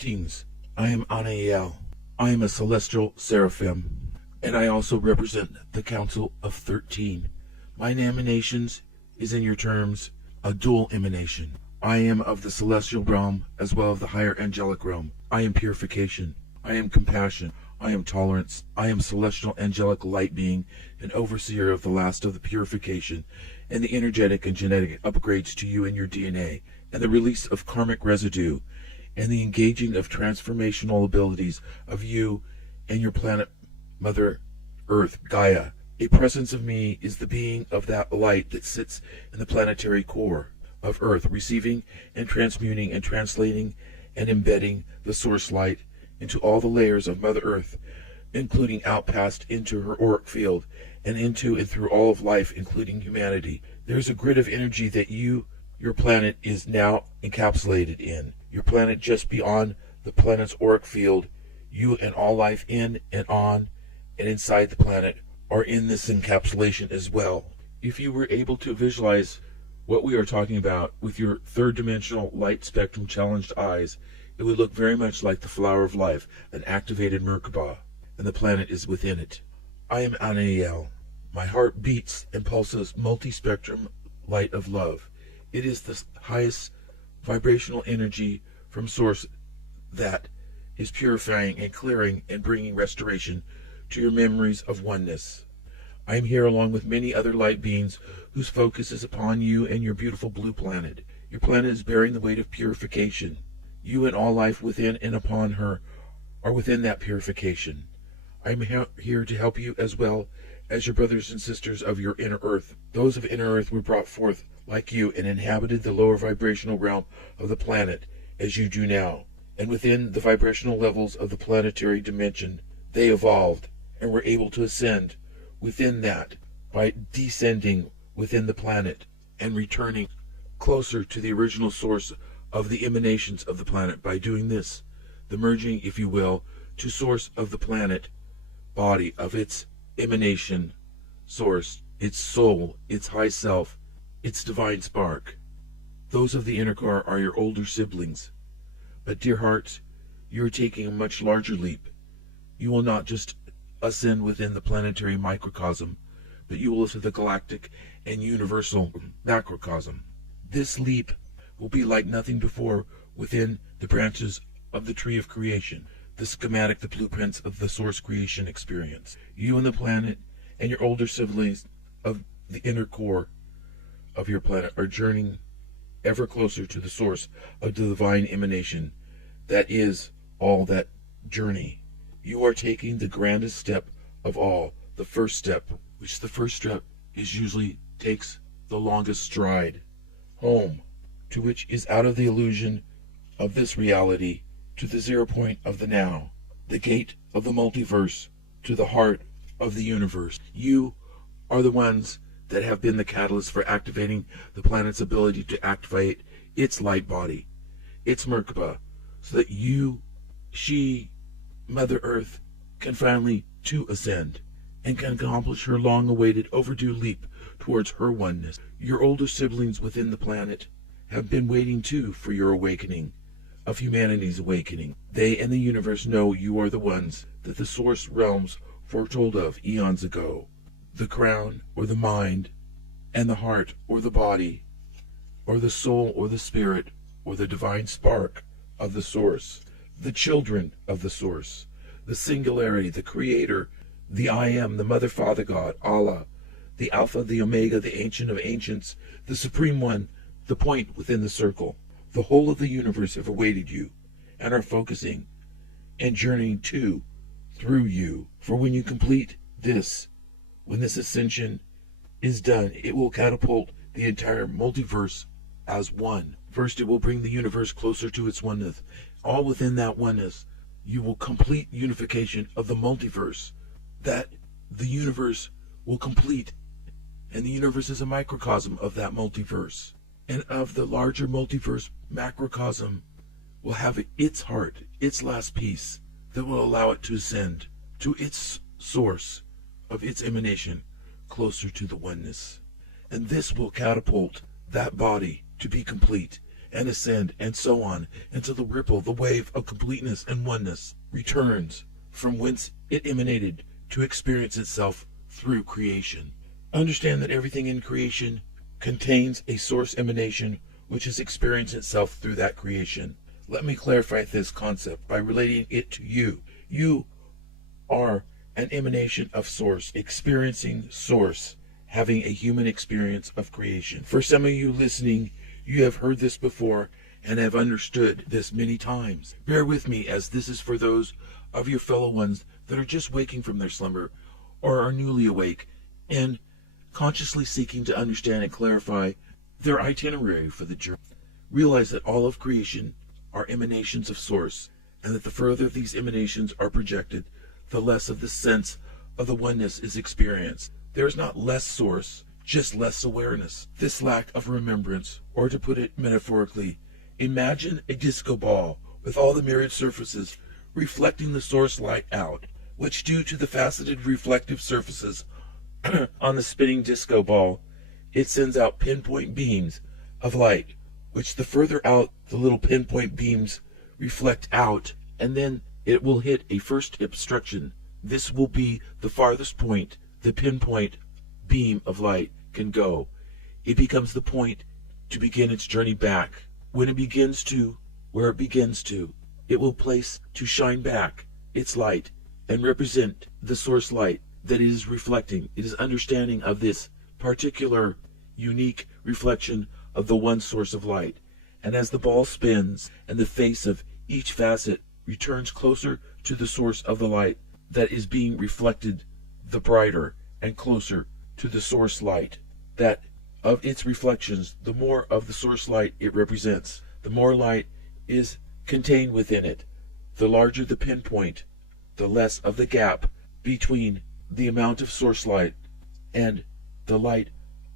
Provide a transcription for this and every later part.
Greetings, I am Annail. I am a celestial seraphim, and I also represent the Council of 13. My emanations is in your terms a dual emanation. I am of the celestial realm as well as the higher angelic realm. I am purification. I am compassion. I am tolerance. I am celestial angelic light being, an overseer of the last of the purification and the energetic and genetic upgrades to you and your DNA, and the release of karmic residue, and the engaging of transformational abilities of you and your planet Mother Earth, Gaia. A presence of me is the being of that light that sits in the planetary core of Earth, receiving and transmuting and translating and embedding the source light into all the layers of Mother Earth, including out past into her auric field, and into and through all of life, including humanity. There's a grid of energy that your planet is now encapsulated in. Your planet just beyond the planet's auric field, you and all life in and on and inside the planet are in this encapsulation as well. If you were able to visualize what we are talking about with your third dimensional light spectrum challenged eyes, it would look very much like the flower of life, an activated Merkaba, and the planet is within it. I am Annail. My heart beats and pulses multi-spectrum light of love. It is the highest vibrational energy from source that is purifying and clearing and bringing restoration to your memories of oneness. I am here along with many other light beings whose focus is upon you and your beautiful blue planet. Your planet is bearing the weight of purification. You and all life within and upon her are within that purification. I am here to help you as well as your brothers and sisters of your inner earth. Those of inner earth were brought forth like you and inhabited the lower vibrational realm of the planet as you do now. And within the vibrational levels of the planetary dimension, they evolved and were able to ascend within that by descending within the planet and returning closer to the original source of the emanations of the planet by doing this, the merging, if you will, to source of the planet body of its emanation source, its soul, its high self, its divine spark. Those of the inner core are your older siblings. But dear hearts, you are taking a much larger leap. You will not just ascend within the planetary microcosm, but you will enter the galactic and universal macrocosm. This leap will be like nothing before within the branches of the tree of creation, the schematic, the blueprints of the source creation experience. You and the planet and your older siblings of the inner core of your planet are journeying ever closer to the source of the divine emanation that is all that journey. You are taking the grandest step of all, the first step, which the first step is usually takes the longest stride, home, to which is out of the illusion of this reality to the 0 point of the now, the gate of the multiverse to the heart of the universe. You are the ones that have been the catalyst for activating the planet's ability to activate its light body, its Merkaba, so that you, she, Mother Earth, can finally too ascend and can accomplish her long-awaited overdue leap towards her oneness. Your older siblings within the planet have been waiting too for your awakening, of humanity's awakening. They and the universe know you are the ones that the source realms foretold of eons ago. The crown, or the mind, and the heart, or the body, or the soul, or the spirit, or the divine spark of the source, the children of the source, the singularity, the creator, the I am, the Mother Father God, Allah, the Alpha, the Omega, the Ancient of Ancients, the Supreme One, the point within the circle. The whole of the universe have awaited you, and are focusing, and journeying to, through you. For when you complete this, when this ascension is done, it will catapult the entire multiverse as one. First, it will bring the universe closer to its oneness. All within that oneness, you will complete unification of the multiverse, that the universe will complete, and the universe is a microcosm of that multiverse. And of the larger multiverse macrocosm will have its heart, its last piece, that will allow it to ascend to its source of its emanation, closer to the oneness. And this will catapult that body to be complete and ascend, and so on, until the ripple, the wave of completeness and oneness, returns from whence it emanated to experience itself through creation. Understand that everything in creation contains a source emanation which has experienced itself through that creation. Let me clarify this concept by relating it to you. You are an emanation of source, experiencing source, having a human experience of creation. For some of you listening, you have heard this before and have understood this many times. Bear with me, as this is for those of your fellow ones that are just waking from their slumber or are newly awake and consciously seeking to understand and clarify their itinerary for the journey. Realize that all of creation are emanations of source, and that the further these emanations are projected, the less of the sense of the oneness is experienced. There is not less source, just less awareness. This lack of remembrance, or to put it metaphorically, imagine a disco ball with all the myriad surfaces reflecting the source light out, which, due to the faceted reflective surfaces on the spinning disco ball, it sends out pinpoint beams of light, which the further out the little pinpoint beams reflect out, and then it will hit a first obstruction. This will be the farthest point the pinpoint beam of light can go. It becomes the point to begin its journey back. When it begins to, where it begins to, it will place to shine back its light and represent the source light that it is reflecting. It is understanding of this particular unique reflection of the one source of light. And as the ball spins and the face of each facet returns closer to the source of the light that is being reflected, the brighter and closer to the source light that of its reflections, the more of the source light it represents, the more light is contained within it. The larger the pinpoint, the less of the gap between the amount of source light and the light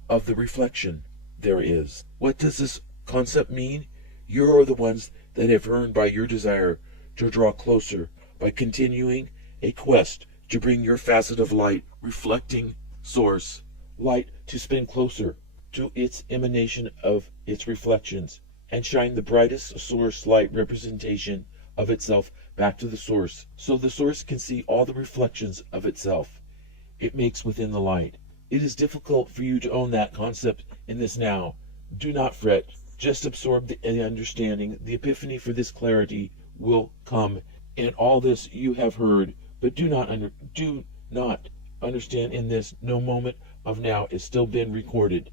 of the reflection there is. What does this concept mean? You are the ones that have earned by your desire to draw closer, by continuing a quest to bring your facet of light, reflecting source light, to spin closer to its emanation of its reflections, and shine the brightest source light representation of itself back to the source, so the source can see all the reflections of itself it makes within the light. It is difficult for you to own that concept in this now. Do not fret. Just absorb the understanding. The epiphany for this clarity will come, and all this you have heard, but do not understand in this. No moment of now is still been recorded,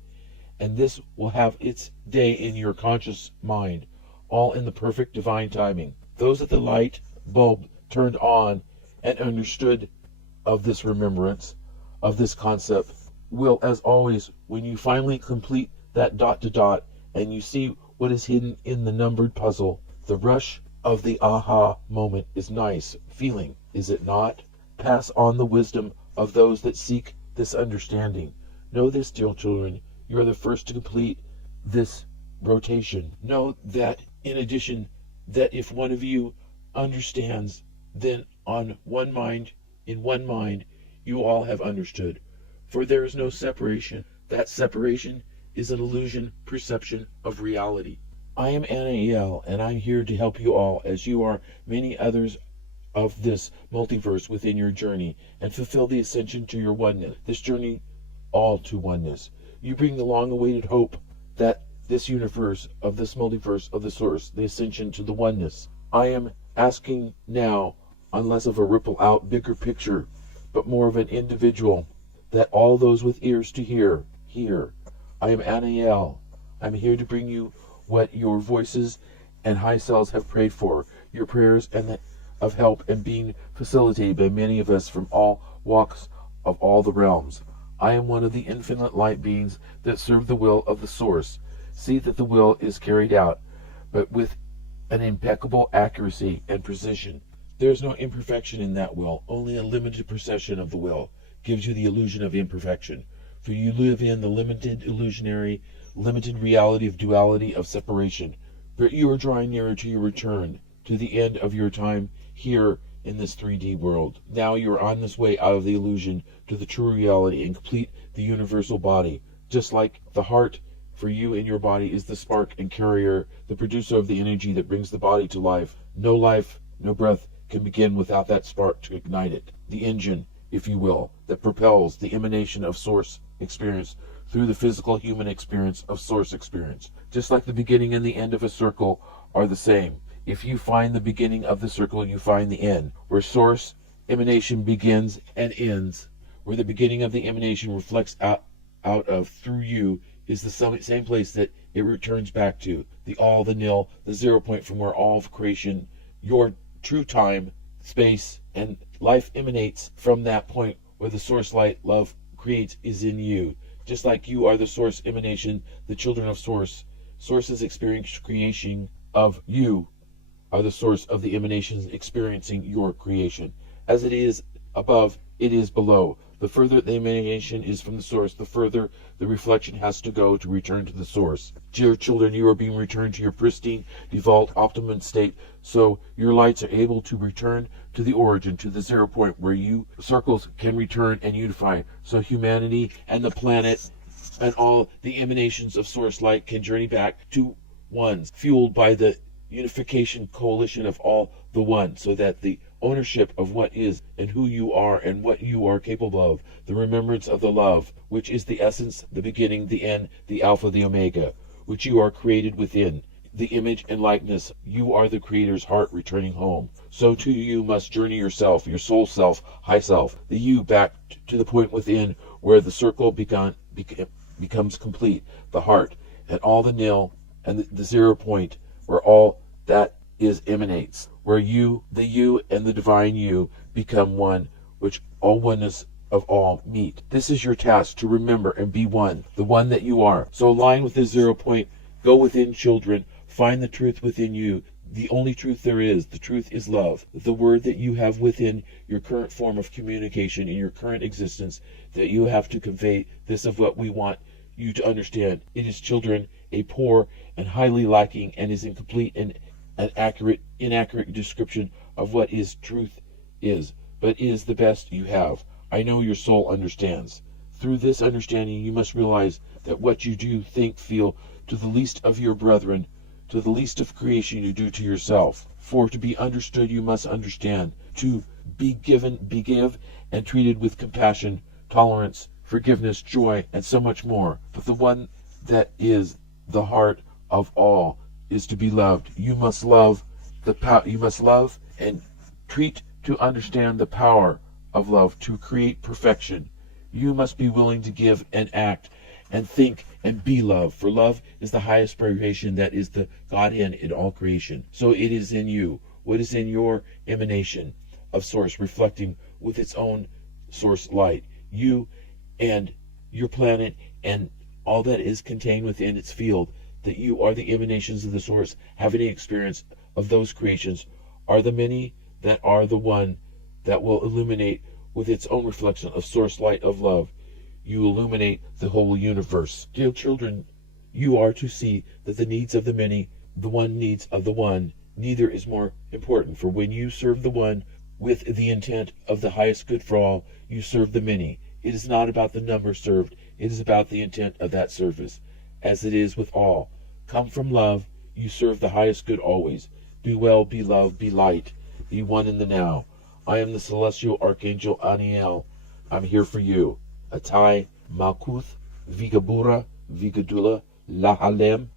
and this will have its day in your conscious mind, all in the perfect divine timing. Those at the light bulb turned on and understood of this remembrance, of this concept, will, as always, when you finally complete that dot to dot and you see what is hidden in the numbered puzzle, the rush of the aha moment is nice feeling, is it not? Pass on the wisdom of those that seek this understanding. Know this, dear children, you are the first to complete this rotation. Know that, in addition, that if one of you understands, then on one mind, in one mind, you all have understood. For there is no separation. That separation is an illusion perception of reality. I am Annail, and I'm here to help you all, as you are many others of this multiverse within your journey, and fulfill the ascension to your oneness, this journey all to oneness. You bring the long-awaited hope that this universe, of this multiverse of the source, the ascension to the oneness. I am asking now, on less of a ripple out bigger picture, but more of an individual, that all those with ears to hear. I am Annail. I'm here to bring you what your voices and high selves have prayed for, your prayers and of help, and being facilitated by many of us from all walks of all the realms. I am one of the infinite light beings that serve the will of the source. See that the will is carried out, but with an impeccable accuracy and precision. There is no imperfection in that will. Only a limited procession of the will gives you the illusion of imperfection. For you live in the limited illusionary, limited reality of duality, of separation. But you are drawing nearer to your return, to the end of your time here in this 3D world. Now you are on this way out of the illusion to the true reality and complete the universal body. Just like the heart for you in your body is the spark and carrier, the producer of the energy that brings the body to life. No breath can begin without that spark to ignite it. The engine, if you will, that propels the emanation of source experience through the physical human experience of source experience. Just like the beginning and the end of a circle are the same. If you find the beginning of the circle, you find the end, where source emanation begins and ends, where the beginning of the emanation reflects out of through you is the same place that it returns back to, the all, the nil, the 0 point from where all of creation, your true time, space, and life emanates from that point where the source light love creates is in you. Just like you are the source emanation, the children of source, source's experience creation of you are the source of the emanations experiencing your creation. As it is above, it is below. The further the emanation is from the source, the further the reflection has to go to return to the source. Dear children, you are being returned to your pristine, default, optimum state, so your lights are able to return to the origin, to the 0 point where you circles can return and unify. So humanity and the planet and all the emanations of source light can journey back to ones, fueled by the unification coalition of all the one, so that the ownership of what is and who you are and what you are capable of, the remembrance of the love, which is the essence, the beginning, the end, the alpha, the omega, which you are created within, the image and likeness, you are the creator's heart returning home. So too you must journey yourself, your soul self, high self, the you back to the point within where the circle becomes complete, the heart, and all the nil and the 0 point where all that is emanates, where you, the you, and the divine you become one, which all oneness of all meet. This is your task, to remember and be one, the one that you are. So align with the 0 point, go within, children, find the truth within you, the only truth there is. The truth is love, the word that you have within your current form of communication in your current existence, that you have to convey this of what we want you to understand. It is, children, a poor and highly lacking and is incomplete and an inaccurate description of what is truth is, but is the best you have. I know your soul understands. Through this understanding, you must realize that what you do, think, feel to the least of your brethren, to the least of creation, you do to yourself. For to be understood, you must understand. To be given, be give, and treated with compassion, tolerance, forgiveness, joy, and so much more. But the one that is the heart of all is to be loved. You must love you must love and treat to understand the power of love to create perfection. You must be willing to give and act and think and be love, for love is the highest vibration that is the Godhead in all creation. So it is in you, what is in your emanation of source, reflecting with its own source light. You and your planet and all that is contained within its field, that you are the emanations of the source, having the experience of those creations, are the many that are the one that will illuminate with its own reflection of source light of love. You illuminate the whole universe. Dear children, you are to see that the needs of the many, the one needs of the one, neither is more important. For when you serve the one with the intent of the highest good for all, you serve the many. It is not about the number served, it is about the intent of that service. As it is with all, come from love, you serve the highest good always. Be well, be love, be light, be one in the now. I am the celestial Archangel Annail. I'm here for you. Atai, Malkuth, Vigabura, Vigadula, Lahalem,